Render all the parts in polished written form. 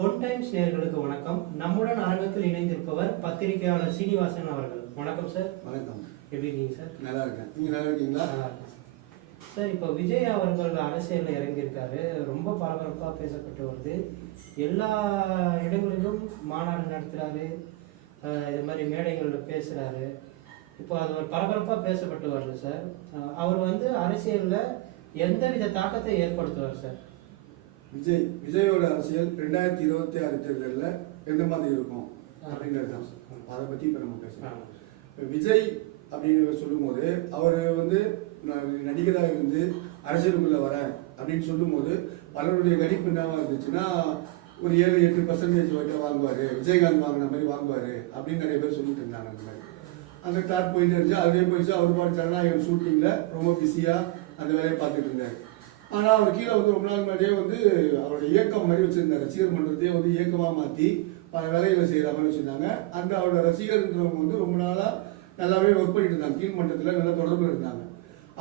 பொன் times நேயர்களுக்கு வணக்கம். நம்முடன் அரங்கத்தில் இணைந்திருப்பவர் பத்திரிகையாளர் சீனிவாசன் அவர்கள். வணக்கம் சார். வணக்கம். எப்படி இருக்கீங்க சார்? நல்லா இருக்கேன். நீங்க நல்லா இருக்கீங்களா? நல்லா இருக்கேன் சார். இப்போ விஜய் அவர்கள் அரசியலில் இறங்கியிருக்காரு. ரொம்ப பரபரப்பாக பேசப்பட்டு வருது. எல்லா இடங்களிலும் மாநாடு நடத்துகிறாரு, இது மாதிரி மேடைகளில் பேசுகிறாரு. இப்போ அது ஒரு பரபரப்பாக பேசப்பட்டு வருது சார். அவர் அரசியலில் எந்தவித தாக்கத்தை ஏற்படுத்துவார் சார்? விஜயோட அரசியல் 2026 தேர்தலில் எந்த மாதிரி இருக்கும் அப்படிங்கிறது தான். அதை பற்றி இப்போ நம்ம பேசலாம். விஜய் அப்படின்னு சொல்லும்போது அவர் நடிகராக இருந்து அரசியலுக்குள்ளே வரேன் அப்படின்னு சொல்லும்போது பலருடைய கணிப்பு என்னவா இருந்துச்சுன்னா ஒரு 7-8% வரைக்கும் வாங்குவார், விஜயகாந்த் வாங்கின மாதிரி வாங்குவார் அப்படின்னு நிறைய பேர் சொல்லிட்டு இருந்தாங்க. அந்த மாதிரி அந்த கிளாட் போயிட்டு இருந்துச்சு. அதுவே போயிடுச்சு. அவர் பாட்டு ஜனநாயகம் ஷூட்டிங்கில் ரொம்ப பிஸியாக அந்த வேலையை பார்த்துட்டு இருந்தார். ஆனால் அவர் கீழே ரொம்ப நாள் முன்னாடியே அவரோட இயக்கம் மாதிரி வச்சுருந்தார். ரசிகர் மன்றத்தையே இயக்கமாக மாற்றி பல வேலைகளை செய்கிற மாதிரி வச்சுருந்தாங்க. அந்த அவரோட ரசிகர்ன்றவங்க ரொம்ப நாளாக நல்லாவே ஒர்க் பண்ணிட்டு இருந்தாங்க. கீழ் மட்டத்தில் நல்லா தொடர்பில் இருந்தாங்க.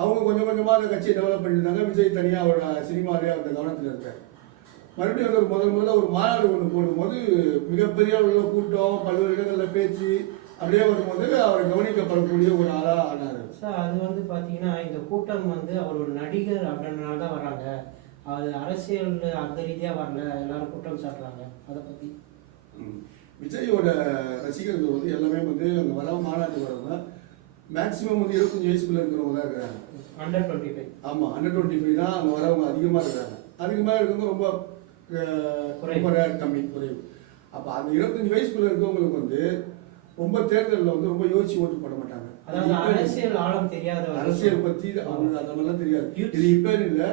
அவங்க கொஞ்சம் கொஞ்சமாக அந்த கட்சியை டெவலப் பண்ணியிருந்தாங்க. விஜய் தனியாக அவரோட சினிமாவிலே அந்த கவனத்தில் இருக்கார். மறுபடியும் முதல்ல ஒரு மாநாடு ஒன்று போடும்போது மிகப்பெரிய உள்ள கூட்டம், பல்வேறு இடங்களில் பேச்சு அப்படியே வரும்போது அவரை கவனிக்கப்படக்கூடிய ஒரு ஆளாக ஆனார் சார். அது பார்த்தீங்கன்னா இந்த கூட்டம் அவர் ஒரு நடிகர் அப்படின்றனால தான் வர்றாங்க, அது அரசியல் அந்த ரீதியாக வரல, எல்லாரும் கூட்டம் சாட்டுறாங்க. அதை பற்றி விஜயோட ரசிகர்கள் எல்லாமே அங்கே வர மாநாட்டுக்கு வரவங்க மேக்ஸிமம் 25 வயசுக்குள்ள இருக்கிறவங்க தான் இருக்கிறாங்க. Under 25. ஆமாம், Under 25 தான் அங்கே வரவங்க அதிகமாக இருக்கிறாங்க. அதுக்கு மேலே இருக்கவங்க ரொம்ப குறைவு. அப்போ அந்த 25 வயசுக்குள்ள இருக்கவங்களுக்கு ரொம்ப தேர்தலில் ரொம்ப யோசிச்சு ஓட்டு போட மாட்டாங்க. அரசியல் ஆழம் தெரியாத, அரசியல் பற்றி அவங்களுக்கு அந்த மாதிரிலாம் தெரியாது. இது இப்போ இல்லை,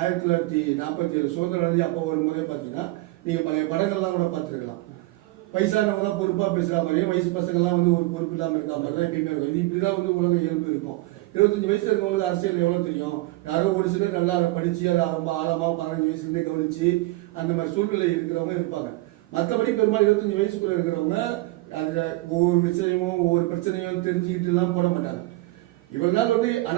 1947 சுதந்திரம் அடைஞ்சு அப்போ வரும்போதே பார்த்தீங்கன்னா நீங்கள் பழைய படங்கள்லாம் கூட பார்த்துருக்கலாம். வயசானவங்க தான் பொறுப்பாக பேசுகிற மாதிரியே வயசு பசங்கள்லாம் ஒரு பொறுப்பு இல்லாமல் இருக்கா மாதிரி தான் எப்பயுமே இருக்கும். இது இப்படி தான் உலக இயல்பு இருக்கும். 25 வயசுல இருக்கவங்களுக்கு அரசியல் எவ்வளோ தெரியும்? யாரோ ஒரு சிலர் நல்லா அதை படித்து அதை ரொம்ப ஆழமாக 15 வயசுலேருந்தே கவனித்து அந்த மாதிரி சூழ்நிலை இருக்கிறவங்க இருப்பாங்க. மற்றபடி பெரும்பாலும் 25 வயசுக்குள்ளே இருக்கிறவங்க அதில் ஒவ்வொரு விஷயமும் ஒவ்வொரு பிரச்சனையும் தெரிஞ்சுக்கிட்டுலாம் போட மாட்டாங்க. இவ்வளவு நாள்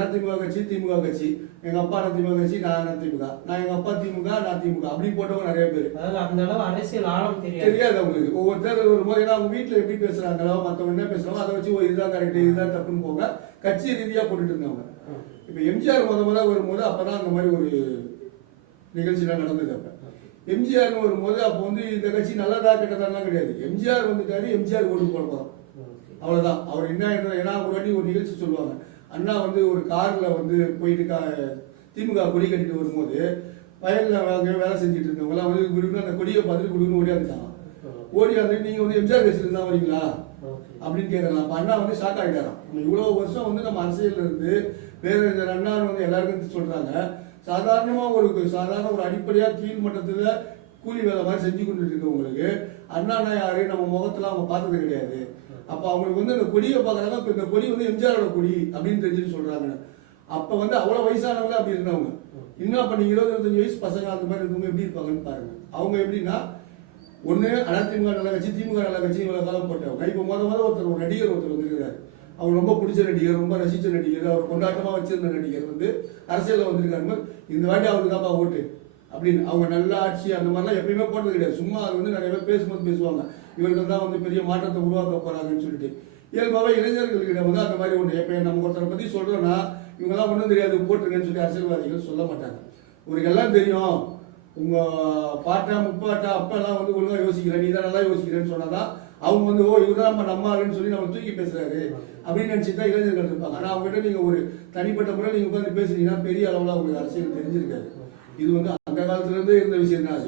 அதிமுக கட்சி, திமுக கட்சி, எங்க அப்பா அதிமுக கட்சி, நான் அதிமுக, நான் எங்க அப்பா திமுக, நான் திமுக அப்படி போட்டவங்க நிறைய பேர். அந்த அளவு அரசியல் ஆழம் தெரியாது அவங்களுக்கு. ஒவ்வொரு தேர்தல் வரும்போது ஏன்னா அவங்க வீட்டுல எப்படி பேசுறாங்களோ மற்றவங்க என்ன பேசுறாங்களோ அதை வச்சு இதுதான் கரெக்ட், இதுதான் தப்புன்னு போங்க கட்சி ரீதியா போட்டுட்டு இருந்தவங்க. இப்ப எம்ஜிஆர் முத வரும்போது அப்பதான் அந்த மாதிரி ஒரு நிகழ்ச்சியெல்லாம் நடந்தது. அப்ப எம்ஜிஆர் வரும்போது அப்போ இந்த கட்சி நல்லதா கெட்டதாலாம் கிடையாது. எம்ஜிஆர் வந்துட்டாரு, எம்ஜிஆர் ஓட்டு போட போறோம், அவ்வளவுதான். அவர் என்ன ஏன்னா ஒரு வாட்டி ஒரு நிகழ்ச்சி சொல்லுவாங்க, அண்ணா ஒரு கார்ல போயிட்டு திமுக கொடி கட்டிட்டு வரும்போது வயல்ல வேலை செஞ்சுட்டு இருந்தவங்கலாம் குடுக்கணும் அந்த கொடியை பார்த்துட்டு குடுக்கணும் ஓடியாந்துட்டாங்க. ஓடியாந்து நீங்க எம்ஜிஆர் கட்சியில தான் வரீங்களா அப்படின்னு கேட்கலாம். அப்ப அண்ணா ஷாக் ஆகிட்டாராம். இவ்வளவு வருஷம் நம்ம அரசியல் இருந்து வேற அண்ணா எல்லாருக்கும் சொல்றாங்க. சாதாரணமா சாதாரண ஒரு அடிப்படையா கீழ் மட்டத்துல கூலி வேலை மாதிரி செஞ்சு கொண்டு இருக்கவங்களுக்கு அண்ணா யாரு நம்ம முகத்துல அவங்க பார்த்தது கிடையாது. அப்ப அவங்களுக்கு அந்த கொடியை பார்க்கறாங்க. இந்த கொடி எம்ஜிஆரோட கொடி அப்படின்னு தெரிஞ்சுட்டு சொல்றாங்க. அப்ப அவ்வளவு வயசானவங்க அப்படி இருந்தவங்க. இன்னும் அப்ப நீங்க 20-25 வயசு பசங்க அந்த மாதிரி இருக்கவங்க எப்படி இருப்பாங்கன்னு பாருங்க. அவங்க எப்படின்னா ஒண்ணு அதிமுக நல்ல கட்சி, திமுக நல்ல கட்சி இவ்வளவு காலம் போட்டவங்க. இப்ப ஒருத்தர் ஒரு நடிகர் வந்திருக்காரு. அவர் ரொம்ப பிடிச்ச நடிகர், ரொம்ப ரசிச்ச நடிகர், அவர் கொண்டாட்டமா வச்சிருந்த நடிகர் அரசியல்ல வந்திருக்காரு. இந்த வாட்டி அவருக்கு தான்ப்பா ஓட்டு அப்படின்னு அவங்க நல்ல ஆட்சி அந்த மாதிரிலாம் எப்பயுமே போட்டது கிடையாது. சும்மா அது நிறைய பேர் பேசும்போது பேசுவாங்க, இவர்கள் தான் பெரிய மாற்றத்தை உருவாக்க போறாங்கன்னு சொல்லிட்டு. இயல்பாவே இளைஞர்கள்கிட்ட அந்த மாதிரி ஒன்று எப்ப நம்ம ஒருத்தரை பத்தி சொல்றோம்னா இவங்கெல்லாம் ஒன்றும் தெரியாது போட்டுருங்கன்னு சொல்லி அரசியல்வாதிகள் சொல்ல மாட்டாங்க. உங்களுக்கு எல்லாம் தெரியும், உங்க பாட்டா முப்பாட்டா அப்ப எல்லாம் ஒழுங்கா யோசிக்கிறேன், நீ தான் நல்லா யோசிக்கிறேன்னு சொன்னாதான் அவங்க ஓ இவர்தான் நம்ம ஆளுன்னு சொல்லி நம்ம தூக்கி பேசுறாரு அப்படின்னு நினைச்சுட்டு தான் இளைஞர்கள் இருப்பாங்க. ஆனா அவங்ககிட்ட நீங்க ஒரு தனிப்பட்ட முறை நீங்க உட்காந்து பேசுனீங்கன்னா பெரிய அளவுல அவங்களுக்கு அரசியல் தெரிஞ்சிருக்காரு. இது அந்த காலத்துல இருந்தே இருந்த விஷயம் தான்.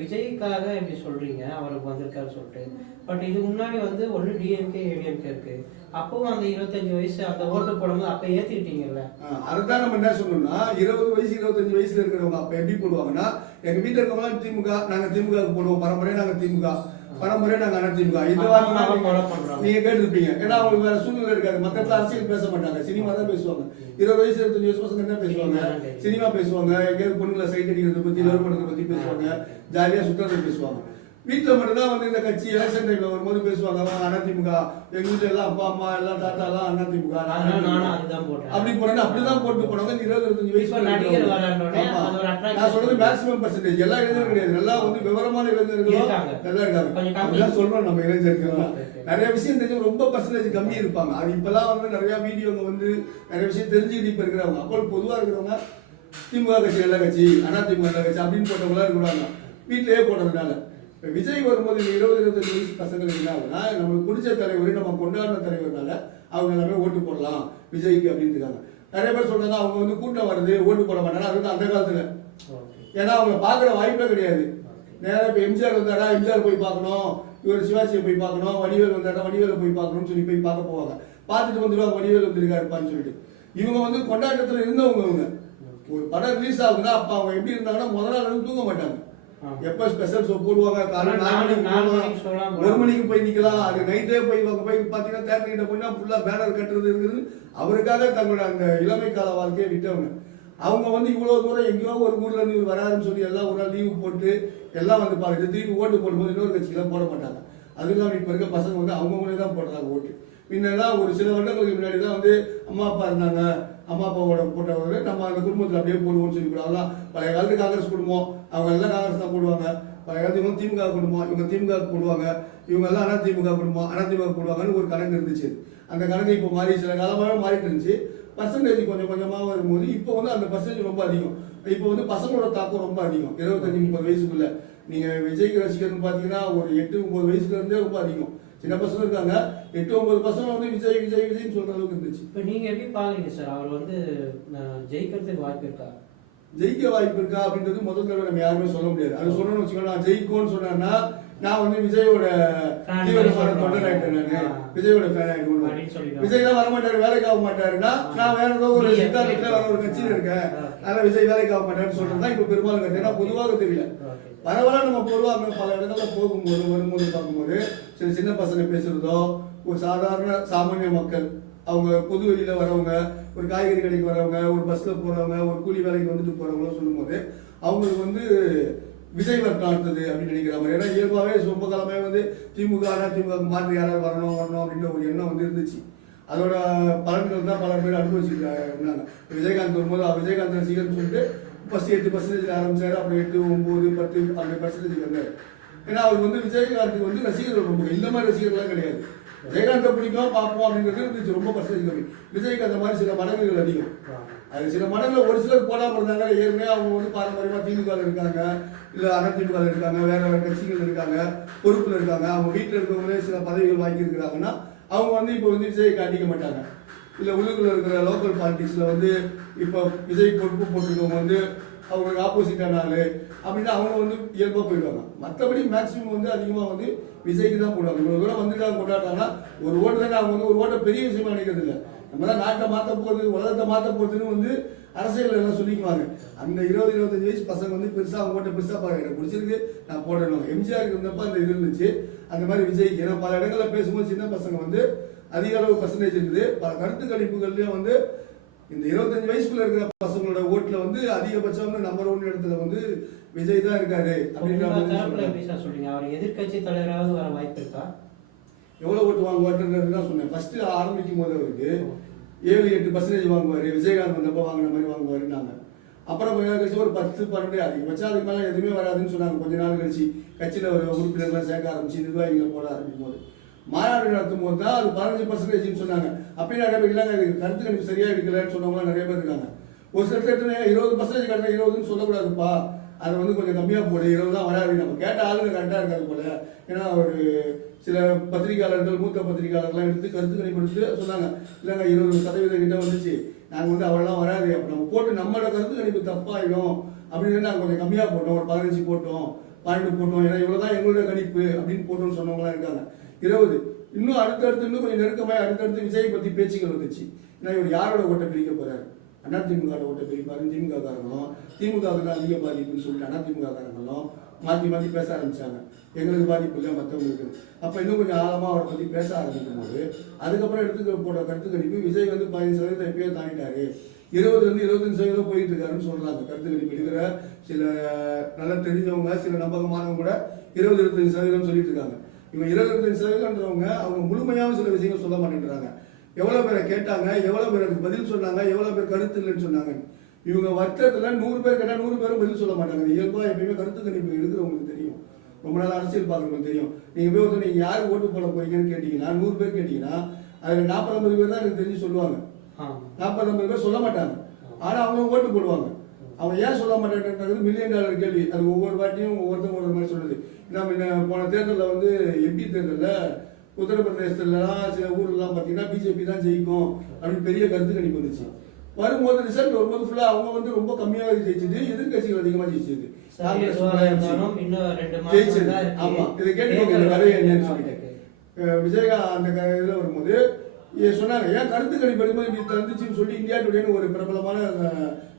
விஜய்க்காக எப்படி சொல்றீங்க அவருக்கு வந்திருக்காரு சொல்லிட்டு, பட் இது முன்னாடி ஒன்னு டிஎம்கே ஏடிஎம்கே இருக்கு. அப்பவும் அந்த 25 வயசு அந்த ஓட்டு போடும்போது அப்ப ஏத்திட்டீங்கல்ல. அதுதான் நம்ம என்ன சொல்லணும்னா 20 வயசு 25 வயசுல இருக்கிறவங்க அப்ப எப்படி போடுவாங்கன்னா எங்க வீட்டுல இருக்கவங்க திமுக, நாங்க திமுக போடுவோம், பரம்பரையா நாங்க திமுக, பரம்பரையா நாங்க அதிமுக. இந்த வாரம் நீங்க கேட்டுருப்பீங்க. ஏன்னா அவங்களுக்கு வேற சூழ்நிலை இருக்காது. மத்த அரசியல் பேச மாட்டாங்க, சினிமா தான் பேசுவாங்க. 20 வயசு 25 வயசு பசங்க என்ன பேசுவாங்க? சினிமா பேசுவாங்க, எங்கேயாவது பொண்ணுங்களை சைட் அடிக்கிறத பத்தி லவ் பண்றதை பத்தி பேசுவாங்க, ஜாலியா சுற்றுறதை பேசுவாங்க. வீட்டில் மட்டும்தான் வந்து இந்த கட்சி எலெக்ஷன் டைம்ல வரும்போது பேசுவாங்க அதிமுக, எங்க வீட்டுல எல்லாம் அப்பா அம்மா எல்லாம் தாத்தா எல்லாம் அதிமுக அப்படி போனேன்னு அப்படிதான் போட்டு போனவங்க 20-25 வயசு. நான் சொல்றது மேக்ஸிமம் பர்சன்டேஜ் எல்லா இளைஞர்களும் கிடையாது, நல்லா வந்து விவரமான இளைஞர்களும் நல்லா இருக்காங்க. அப்படிதான் சொல்றோம் நம்ம இளைஞர்கள். நிறைய விஷயம் தெரிஞ்சு ரொம்ப பர்சன்டேஜ் கம்மி இருப்பாங்க. அது இப்பெல்லாம் வந்து நிறைய வீடியோங்க வந்து நிறைய விஷயம் தெரிஞ்சுக்கிட்டு இப்ப இருக்கிறவங்க. அப்போ பொதுவா இருக்கிறவங்க திமுக கட்சி நல்ல கட்சி, அதிமுக நல்ல கட்சி அப்படின்னு போட்டவங்களா இருக்கிறாங்க வீட்டிலேயே போடுறதுனால. விஜய் வரும்போது 20-25 வயசு பசங்களுக்கு என்ன ஆகுதுன்னா, நம்மளுக்கு பிடிச்ச தலைவர், நம்ம கொண்டாடின தலைவர்னால அவங்க எல்லாமே ஓட்டு போடலாம் விஜய்க்கு அப்படின்னு இருக்காங்க. நிறைய பேர் சொல்றாங்க அவங்க வந்து கூட்டம் வருது ஓட்டு போட மாட்டாங்க. அது வந்து அந்த காலத்துல, ஏன்னா அவங்க பாக்குற வாய்ப்பே கிடையாது. நேரம் இப்ப எம்ஜிஆர் வந்தாரா எம்ஜிஆர் போய் பார்க்கணும், இவர் சிவாஜியை போய் பார்க்கணும், வடிவேல் வந்தாரா வடிவேலை போய் பார்க்கணும்னு சொல்லி போய் பார்க்க போவாங்க. பார்த்துட்டு வந்துடுவாங்க வடிவேல் வந்திருக்காருப்பான்னு சொல்லிட்டு. இவங்க வந்து கொண்டாட்டத்துல இருந்தவங்க. இவங்க ஒரு படம் ரிலீஸ் ஆகுதுன்னா அப்ப அவங்க எப்படி இருந்தாங்கன்னா முதல் நாள் வந்து தூங்க மாட்டாங்க. எப்ப ஸ்பெஷல் ஷோ போடுவாங்க, காலையில் 4 மணிக்கு 1 மணிக்கு போய் நிக்கலாம். அது நைட்டே போய் பாத்தீங்கன்னா தேட்டர் கிட்ட போய் ஃபுல்லா பேனர் கட்டுறது இருக்குது. அவருக்காக தங்களோட அந்த இளமை கால வாழ்க்கையை விட்டவங்க. அவங்க வந்து இவ்வளவு தூரம் எங்கேயோ ஒரு ஊர்ல இருந்து வராருன்னு சொல்லி எல்லாம் ஒரு நாள் லீவு போட்டு எல்லாம் வந்து பாருங்க திருப்பி ஓட்டு போடும்போது இன்னொரு கட்சியெல்லாம் போட மாட்டாங்க. அது இல்லாம இப்ப இருக்க பசங்க வந்து அவங்கவுங்களே தான் போடுறாங்க ஓட்டு. முன்னெல்லாம் ஒரு சில வருடங்களுக்கு முன்னாடி தான் வந்து அம்மா அப்பா இருந்தாங்க, அம்மா அப்பாவோட போட்டவங்க நம்ம அந்த குடும்பத்தில் அப்படியே போடுவோம்னு சொல்லி போடுவாங்க. பழைய காலத்து காங்கிரஸ் குடும்பம், அவங்க எல்லாம் காங்கிரஸ் தான் போடுவாங்க. பழைய காலத்து இவங்க திமுக குடும்பம், இவங்க திமுக போடுவாங்க, இவங்க எல்லாம் அதிமுக குடும்பம் அதிமுக போடுவாங்கன்னு ஒரு கணக்கு இருந்துச்சு. அந்த கணக்கு இப்போ மாறி சில காலமாக மாறிட்டு இருந்துச்சு. பர்சன்டேஜ் கொஞ்சம் கொஞ்சமாக வரும்போது இப்போ வந்து அந்த பர்சன்டேஜ் ரொம்ப அதிகம். இப்போ வந்து பசங்களோட தாக்கம் ரொம்ப அதிகம். 25-30 வயசுக்குள்ள நீங்க விஜய்க்கு ரசிகர்னு பாத்தீங்கன்னா ஒரு 8-9 வயசுல இருந்தே ரொம்ப அதிகம். சின்ன பசங்க இருக்காங்க, 8-9 பசங்க வந்து விஜய் விஜய் விஜய்னு சொல்ற அளவுக்கு இருந்துச்சு. இப்போ நீங்க எப்படி பாக்குறீங்க சார், அவர் வந்து ஜெயிக்கிறதுக்கு வாய்ப்பு இருக்கா? ஜெயிக்க வாய்ப்பு இருக்கா அப்படின்றது முதல் தடவை நம்ம யாருமே சொல்ல முடியாது. அது சொல்லணும்னு வச்சுக்கோங்க, நான் ஜெயிக்கும்னு சொன்னா நான் வந்து விஜயோட தீவிரமான தொண்டர் ஆயிட்டேன். நானு விஜயோட ஃபேன் ஆயிடுவேன். விஜய் தான் வரமாட்டாரு, வேலைக்கு ஆக மாட்டாருன்னா நான் வேற ஏதோ ஒரு சித்தாந்தத்துல வேற ஒரு கட்சியில இருக்கேன், அதனால விஜய் வேலைக்கு ஆக மாட்டாருன்னு சொல்றதுதான் இப்ப பெரும்பாலும் கருத்து. ஏன்னா பொதுவாக தெரியல. பரவாயில்ல, நம்ம பொதுவாக பல இடங்கள்ல போகும்போது வரும்போது பார்க்கும்போது சில சின்ன பசங்க பேசுறதோ, ஒரு சாதாரண சாமானிய மக்கள், அவங்க பொது வெளியில வரவங்க, ஒரு காய்கறி கடைக்கு வரவங்க, ஒரு பஸ்ல போறவங்க, ஒரு கூலி வேலைக்கு வந்துட்டு போறவங்களோ சொல்லும் போது அவங்களுக்கு வந்து விஜய் வரணும் அடுத்தது அப்படின்னு நினைக்கிற மாதிரி. ஏன்னா இயல்பாவே ரொம்ப காலமே வந்து திமுக அதிமுக மாற்றி யாராவது வரணும் வரணும் அப்படின்ற ஒரு எண்ணம் வந்து இருந்துச்சு. அதோட பலன்கள் தான் பல பேர் அனுபவிச்சுருந்தாங்க. விஜயகாந்த் வரும்போது விஜயகாந்த் ரசிகர்னு சொல்லிட்டு ஃபர்ஸ்ட் 8% ஆரம்பிச்சாரு, அப்புறம் 8, 9, 10 அப்படி பர்சன்டேஜ் வந்தாரு. ஏன்னா அவருக்கு வந்து விஜயகாந்துக்கு வந்து ரசிகர்கள் ரொம்ப இந்த மாதிரி ரசிகர்கள்லாம் கிடையாது. விஜயகாந்தை பிடிக்கும் பார்ப்போம் அப்படின்றது இருந்துச்சு, ரொம்ப பர்சன்டேஜ் கம்மி. விஜய்க்கு அந்த மாதிரி சில மடங்குகள் அதிகம். அது சில மடங்குல ஒரு சிலர் போடாம இருந்தாங்க. ஏற்கனவே அவங்க வந்து பாரம்பரியமா திமுக இருக்காங்க, இல்ல அதிமுக இருக்காங்க, வேற வேற கட்சிகள் இருக்காங்க, பொறுப்புல இருக்காங்க, அவங்க வீட்டுல இருக்கவங்களே சில பதவிகள் வாங்கி இருக்கிறாங்கன்னா அவங்க வந்து இப்போ வந்து விஜய் காட்டிக்க மாட்டாங்க. இல்ல உள்ளுக்குள்ள இருக்கிற லோக்கல் பாலிட்டிக்ஸ்ல வந்து இப்போ விஜய் பொறுப்பு போட்டுருக்கவங்க வந்து அவங்களுக்கு ஆப்போசிட்டான ஆளு அப்படின்னா அவங்க வந்து இயல்பா போயிடுவாங்க. மற்றபடி மேக்சிமம் வந்து அதிகமா வந்து விஜய்க்கு தான் போடுவாங்க. இவ்வளவு தூரம் வந்துட்டாங்க கொண்டாடுறாங்கன்னா ஒரு ஓட்டு தானே, அவங்க வந்து ஒரு ஓட்டை பெரிய விஷயமா நினைக்கிறது இல்லை. நம்ம தான் நாட்டை மாற்ற போகுது, உலகத்தை மாற்ற போகுதுன்னு வந்து அரசியல் எல்லாம் சொல்லிக்குவாங்க. அந்த 20-25 வயசு பசங்க வந்து பெருசா அவங்க ஓட்ட பெருசா பாருங்க, எனக்கு பிடிச்சிருக்கு நான் போடணும். எம்ஜிஆருக்கு இருந்தப்ப அந்த இது இருந்துச்சு, அந்த மாதிரி விஜய்க்கு. ஏன்னா பல இடங்கள்ல பேசும்போது சின்ன பசங்க வந்து அதிக அளவு பர்சன்டேஜ் இருக்குது. பல கருத்து கணிப்புகள்லயும் வந்து இந்த 25 வயசுக்குள்ள இருக்கிற பசங்களோட ஓட்டுல வந்து அதிகபட்சம் வந்து நம்பர் 1 இடத்துல வந்து விஜய் தான் இருக்காரு அப்படின்ற சொல்றீங்க. அவர் எதிர்கட்சி தலைவராவது வர வாய்ப்பு இருக்கா? எவ்வளவு ஓட்டு வாங்குவாருன்றது தான் சொன்னேன். ஃபர்ஸ்ட் ஆரம்பிக்கும் போது அவருக்கு 7-8% வாங்குவாரு, விஜயகாந்த் வந்தப்ப வாங்கின மாதிரி வாங்குவாருன்னாங்க. அப்புறம் கொஞ்ச நாள் கழிச்சு ஒரு 10-12 அதிகபட்சம், அதுக்கு மேலே எதுவுமே வராதுன்னு சொன்னாங்க. கொஞ்ச நாள் கழிச்சு கட்சியில ஒரு உறுப்பினர்லாம் சேர்க்க ஆரம்பிச்சு நிர்வாகிகளை போட ஆரம்பிக்கும் போது மாநாடு நடத்தும் போது தான் அது 15% சொன்னாங்க. அப்படியே நிறைய பேர் இல்லைங்க இதுக்கு கருத்து கணிப்பு சரியா எடுக்கலன்னு சொன்னவங்க நிறைய பேர் இருக்காங்க. ஒரு சில இடத்துல 20% கரெக்டாக 20ன்னு சொல்லக்கூடாதுப்பா, அதை வந்து கொஞ்சம் கம்மியாக போடு, 20 தான் வராது, நம்ம கேட்ட ஆளுங்க கரெக்டாக இருக்காது போல. ஏன்னா ஒரு சில பத்திரிகையாளர்கள் மூத்த பத்திரிகையாளர்கள்லாம் எடுத்து கருத்து கணிப்பு எடுத்து சொன்னாங்க, இல்லைங்க 20% கிட்ட வந்துச்சு, நாங்கள் வந்து அவ்வளோலாம் வராது, அப்போ நம்ம போட்டு நம்மளோட கருத்து கணிப்பு தப்பாயிடும் அப்படின்னு நாங்கள் கொஞ்சம் கம்மியாக போட்டோம், ஒரு 15 போட்டோம், 12 போட்டோம், ஏன்னா இவ்வளோதான் எங்களுடைய கணிப்பு அப்படின்னு போட்டோம்னு சொன்னவங்களாம் இருக்காங்க. 20 இன்னும் அடுத்தடுத்து இன்னும் கொஞ்சம் நெருக்கமாக அடுத்தடுத்து விஜய் பற்றி பேச்சுக்கள் வந்துச்சு. ஏன்னா இவர் யாரோட ஓட்டை பிரிக்க போறாரு, அதிமுக ஓட்டை பிரிப்பாரு, திமுக காரங்களும் திமுக தான் அதிக பாதிப்புன்னு சொல்லிட்டு அதிமுக காரங்களும் மாற்றி மாற்றி பேச ஆரம்பிச்சாங்க. எங்களுக்கு பாதிப்பு இல்லை மற்றவங்களுக்கு. அப்போ இன்னும் கொஞ்சம் ஆழமாக அவரை பற்றி பேச ஆரம்பிக்கும் போது அதுக்கப்புறம் எடுத்து போட கருத்து கணிப்பு விஜய் வந்து 15% எப்பயோ தாண்டிட்டாரு, 20 25% போயிட்டு இருக்காருன்னு சொல்றாங்க. கருத்து கணிப்பு எடுக்கிற சில நல்லா தெரிஞ்சவங்க, சில நம்பகமானவங்க கூட 20-25% சொல்லிட்டு இருக்காங்க. இவங்க 20-25%ன்றவங்க அவங்க முழுமையாகவும் சில விஷயங்கள் சொல்ல மாட்டேங்கிறாங்க. எவ்வளவு பேரை கேட்டாங்க, எவ்வளவு பேர் அதுக்கு பதில் சொன்னாங்க, எவ்வளவு பேர் கருத்து இல்லைன்னு சொன்னாங்க. இவங்க வட்டத்துல 100 பேர் கேட்டா 100 பேரும் பதில் சொல்ல மாட்டாங்க. இயல்பா எப்பயுமே கருத்து கணிப்பு எடுக்கிறவங்களுக்கு தெரியும், ரொம்ப நாள் அரசியல் பார்க்கறவங்களுக்கு தெரியும். நீங்க போய் ஒருத்தர் நீங்க யாருக்கு ஓட்டு போட போறீங்கன்னு கேட்டீங்கன்னா 100 பேர் கேட்டீங்கன்னா அதுல 40-50 பேர் தான் எனக்கு தெரிஞ்சு சொல்லுவாங்க. 40-50 பேர் சொல்ல மாட்டாங்க. ஆனா அவங்க ஓட்டு போடுவாங்க. அவங்க ஏன் சொல்ல மாட்டேங்கிறது $1,000,000 கேள்வி. அது ஒவ்வொரு வாட்டியும் ஒவ்வொருத்தவங்க ஒரு மாதிரி சொல்லுது. நம்ம போன தேர்தலில் வந்து எம்பி தேர்தலில் உத்தரப்பிரதேசத்துலலாம் சில ஊர்லாம் பார்த்தீங்கன்னா பிஜேபி தான் ஜெயிக்கும் அப்படின்னு பெரிய கருத்து கணிப்பு வந்துச்சு. வரும்போது ரிசல்ட் வரும்போது ஃபுல்லாக அவங்க வந்து ரொம்ப கம்மியாக ஜெயிச்சது, எதிர்கட்சிகள் அதிகமாக ஜெயிச்சது. ஜெயிச்சது. ஆமா, இதை கேட்டுக்கோங்க இந்த கதையை என்னன்னு சொல்லிட்டு. விஜயகாந்த் அந்த இதில் வரும்போது சொன்னாங்க, ஏன் கருத்து கணிப்பு எடுக்கும்போது இப்படி தந்துச்சுன்னு சொல்லி இந்தியா டுடேன்னு ஒரு பிரபலமான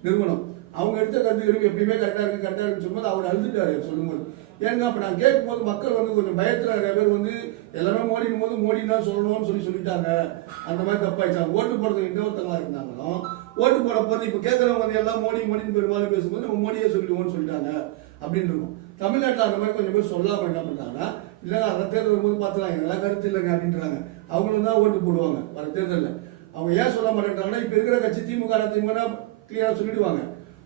நிறுவனம் அவங்க எடுத்த கருத்து கணிப்பு எப்பயுமே கரெக்டாக இருக்குன்னு சொல்லும்போது அவர் அழுதுட்டாரு சொல்லும்போது. ஏங்க அப்போ நான் கேட்கும்போது மக்கள் வந்து கொஞ்சம் பயத்தில் நிறைய பேர் வந்து எல்லாமே மோடிக்கும் போது மோடி தான் சொல்லணும்னு சொல்லிட்டாங்க. அந்த மாதிரி தப்பாயிடுச்சாங்க. ஓட்டு போடுறது இன்னொருத்தவங்களா இருந்தாங்களும் ஓட்டு போட போகிறது இப்போ கேட்குறவங்க வந்து எல்லாம் மோடின்னு பெரும்பாலும் பேசும்போது நம்ம மோடியே சொல்லிடுவோம்னு சொல்லிட்டாங்க அப்படின்னு இருக்கும். தமிழ்நாட்டில் அந்த மாதிரி கொஞ்சம் பேர் சொல்லாமல் என்ன பண்ணுறாங்கன்னா, இல்லைங்க அந்த தேர்தல் வரும்போது பார்த்துலாம் எல்லாம் கருத்து இல்லைங்க அப்படின்றாங்க. அவங்களும் தான் ஓட்டு போடுவாங்க வர தேர்தலில். அவங்க ஏன் சொல்ல மாட்டேங்கிறாங்கன்னா, இப்போ இருக்கிற கட்சி திமுக கிளியராக சொல்லிடுவாங்க.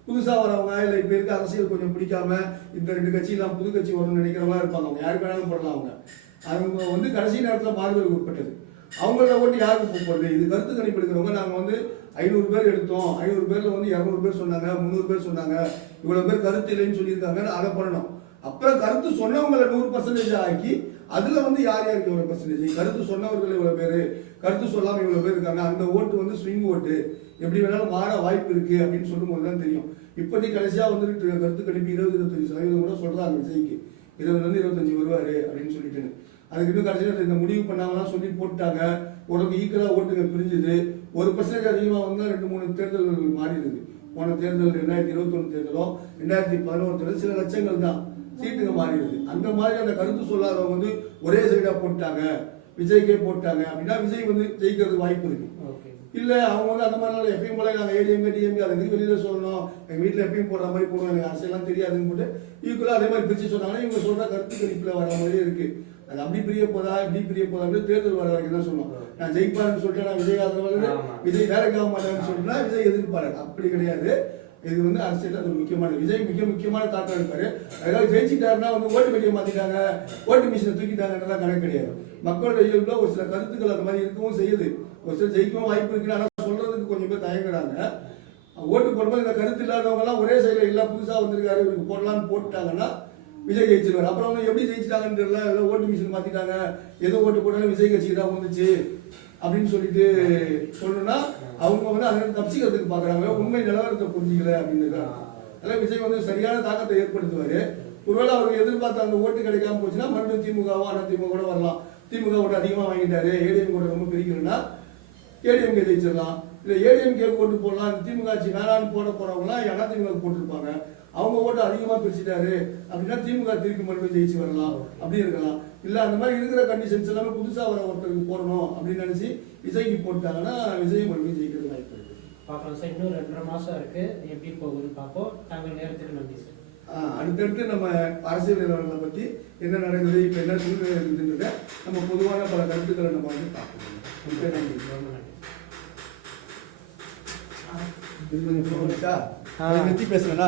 புதுசாக வரவங்க இல்லை இப்போ இருக்க அரசியல் கொஞ்சம் பிடிக்காம இந்த 2 கட்சியெல்லாம் புது கட்சி வரணும்னு நினைக்கிறவங்களா இருப்பாங்க. அவங்க யாருக்கு வேணாலும் போடலாம். அவங்க வந்து கடைசி நேரத்தில் மாறுதலுக்கு உட்பட்டது. அவங்கள ஓட்டு யாருக்கு போகிறது? இது கருத்து கணிப்பு எடுக்கிறவங்க நாங்கள் வந்து 500 பேர் எடுத்தோம், 500 பேரில் வந்து 200 பேர் சொன்னாங்க, 300 பேர் சொன்னாங்க, இவ்வளோ பேர் கருத்து இல்லைன்னு சொல்லியிருக்காங்க, அதை பண்ணணும். அப்புறம் கருத்து சொன்னவங்களை 100% ஆக்கி அதில் வந்து யார் யாருக்கு எவ்வளோ பர்சன்டேஜ், கருத்து சொன்னவர்கள் இவ்வளோ பேர், கருத்து சொல்லாமல் இவ்வளோ பேர் இருக்காங்க, அந்த ஓட்டு வந்து ஸ்விங் ஓட்டு எப்படி வேணாலும் மாற வாய்ப்பு இருக்குது அப்படின்னு சொல்லும்போது தான் தெரியும். இப்போதைக்கு கடைசியாக வந்துட்டு கருத்து கணிப்பு 20-25% கூட சொல்கிறாங்க விஜய்க்கு 20-25 வருவார் அப்படின்னு சொல்லிட்டு. அதுக்கு இன்னும் கடைசியில் இந்த முடிவு பண்ணாங்கலாம் சொல்லி போட்டாங்க. உனக்கு ஈக்குவலாக ஓட்டுங்க பிரிஞ்சுது. 1% அதிகமாக வந்தால் 2-3 தேர்தல்கள் மாறிடுது. போன தேர்தல் 2021 தேர்தலும் 2011 தேர்தல் சில லட்சங்கள் தான் சீட்டுங்க மாறிடுது. அந்த மாதிரி அந்த கருத்து சொல்லாதவங்க வந்து ஒரே சைடாக போட்டாங்க, விஜய்க்கே போட்டாங்க அப்படின்னா விஜய் வந்து ஜெயிக்கிறதுக்கு வாய்ப்பு இருக்கு. இல்லை அவங்க வந்து அந்த மாதிரிலாம் எப்பயும் போல நாங்கள் ஏடிஎம்கே டிஎம்கே அதை வந்து வெளியில் சொல்லணும், எங்கள் வீட்டில் எப்பயும் போடுற மாதிரி போடுவோம், எனக்கு அரசியலாம் தெரியாதுன்னு போட்டு ஈக்குவலாக அதே மாதிரி பிரித்து சொன்னாங்கன்னா இவங்க சொல்கிற கருத்து கணிப்பில் வர மாதிரியே இருக்குது. அது அப்படி பிரிய போதா இப்படி பிரிய போதா அப்படின்னு தேர்தல் வர வரைக்கும் தான் சொல்லணும். நான் ஜெயிப்பாருன்னு சொல்லிட்டு நான் விஜய் ஆதரவாளர், விஜய் வேலைக்கு ஆக மாட்டாங்கன்னு சொல்லிட்டுனா விஜய் எதிர்ப்பாளர். அப்படி கிடையாது. இது வந்து அரசியல் அது முக்கியமான விஜய் மிக முக்கியமான தாக்கம் இருப்பாரு. அதாவது ஜெயிச்சுட்டாருன்னா வந்து ஓட்டு பெட்டியை மாத்திட்டாங்க, ஓட்டு மிஷினை தூக்கிட்டாங்கன்றதான் கணக்கு கிடையாது. மக்களோட இயல்புல ஒரு சில கருத்துக்கள் அந்த மாதிரி இருக்கவும் செய்யுது. ஒரு சில ஜெயிக்கவும் வாய்ப்பு இருக்குன்னு ஆனால் சொல்றதுக்கு கொஞ்சம் பேர் தயங்குறாங்க. ஓட்டு போடும்போது இந்த கருத்து இல்லாதவங்க எல்லாம் ஒரே சைடில் எல்லாம் புதுசாக வந்திருக்காரு இவருக்கு போடலான்னு போட்டுட்டாங்கன்னா விஜய் ஜெயிச்சிருவாரு. அப்புறம் வந்து எப்படி ஜெயிச்சிட்டாங்கன்னு தெரியல, ஏதோ ஓட்டு மிஷின் மாத்திட்டாங்க, ஏதோ ஓட்டு போட்டாலும் விஜய் கட்சிக்கு தான் வந்துச்சு அப்படின்னு சொல்லிட்டு சொல்லணும்னா அவங்க வந்து அதை தப்பிச்சுக்கிறதுக்கு பாக்குறாங்க, உண்மை நிலவரத்தை புரிஞ்சுக்கல அப்படின்னு. அதனால விஜய் வந்து சரியான தாக்கத்தை ஏற்படுத்துவாரு. ஒருவேளை அவருக்கு எதிர்பார்த்த அந்த ஓட்டு கிடைக்காம போச்சுன்னா மறுபடியும் திமுகவோ அதிமுக கூட வரலாம். திமுக ஓட்டு அதிகமாக வாங்கிட்டாரு, ஏடிஎம் கூட ரொம்ப பிரிக்கலன்னா ஏடிஎம்கே ஜெயிச்சிடலாம். இல்லை ஏடிஎம்கே ஓட்டு போடலாம், திமுக ஆட்சி வேணான்னு போறவங்களாம் அதிமுக போட்டிருப்பாங்க, அவங்க ஓட்டு அதிகமாக பிரிச்சுட்டாரு அப்படின்னா திமுக திருப்பி மறுபடியும் ஜெயிச்சு வரலாம், அப்படி இருக்கலாம். இல்லை அந்த மாதிரி இருக்கிற கண்டிஷன்ஸ் எல்லாமே புதுசாக வர ஒருத்தருக்கு போடணும் அப்படின்னு நினச்சி விஜய்க்கு போட்டாங்கன்னா விஜய் மறுபடியும் ஜெயிக்கிறது வாய்ப்பு இருக்கு. பார்க்கலாம் சார், இன்னும் 2.5 மாதம் இருக்கு, எப்படி போகுதுன்னு பார்ப்போம். தாங்கள் நேரத்துக்கு நன்றி சார். அடுத்தடுத்து நம்ம அரசியல் நிலவரங்களை பற்றி என்ன நடக்குது, இப்போ என்ன சூழ்நிலை இருக்குதுன்றத நம்ம பொதுவான பல கருத்துக்களை நம்ம வந்து பார்க்கணும். நன்றி, ரொம்ப நன்றி. பேசுறேன்னா